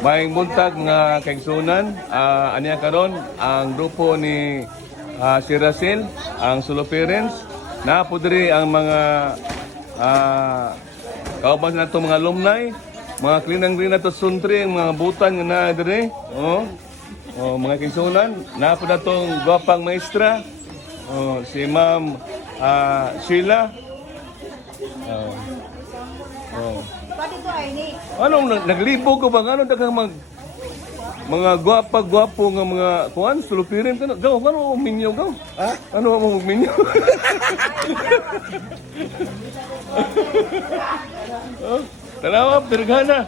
Maayong buntag mga kaigsunan. Aniya karon ang grupo ni si Russell, ang solo parents. Napo diri ang mga kauban nato mga alumni, mga klinang-klina to suntri, mga butan nga na diri. Mga kaigsunan, napo natong gwapang maestra. Si Ma'am Sheila. Ano naglibo ko ba ano daghang mga gwapa-gwapo nga mga kuan sulupirin ka gaw ano minyo gaw ha ano mo minyo tanawa pirgana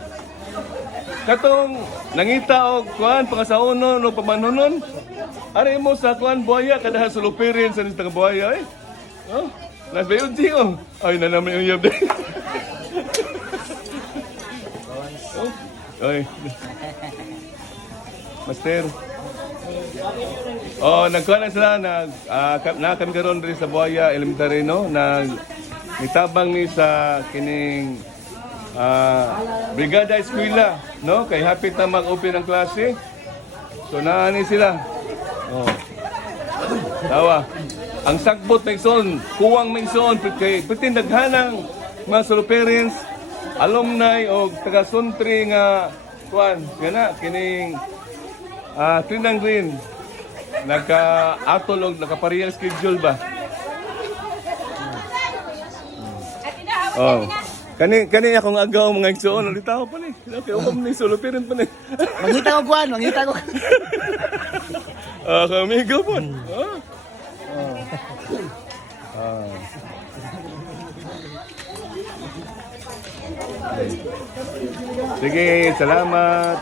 katong nangita og kuan pangasaunon no pamanunon ari mo sa kuan buaya kada sulupirin sa taga buaya nasbayod siyo ay na naman yung yabde. Oy. Master. Nagkuha na sila na kami karon rin sa Buaya Elementary no na nitabang ni sa kining Brigada Eskwela no kay hapit na mag-open ang klase. So naani sila. Tawa. Ang sagbot may son, kuwang may son kay pitin daghanang mga solo parents, alumni o taga-suntri nga kuan kana kining Trinang Green nagka-atol og nakaparehang schedule ba. Kani akong agaw mga igsoon ulit ako pa ni. Okay, ni solo parent pa ni. Mangita ko kuan, mangita ko. Kamigo po. Sige, salamat.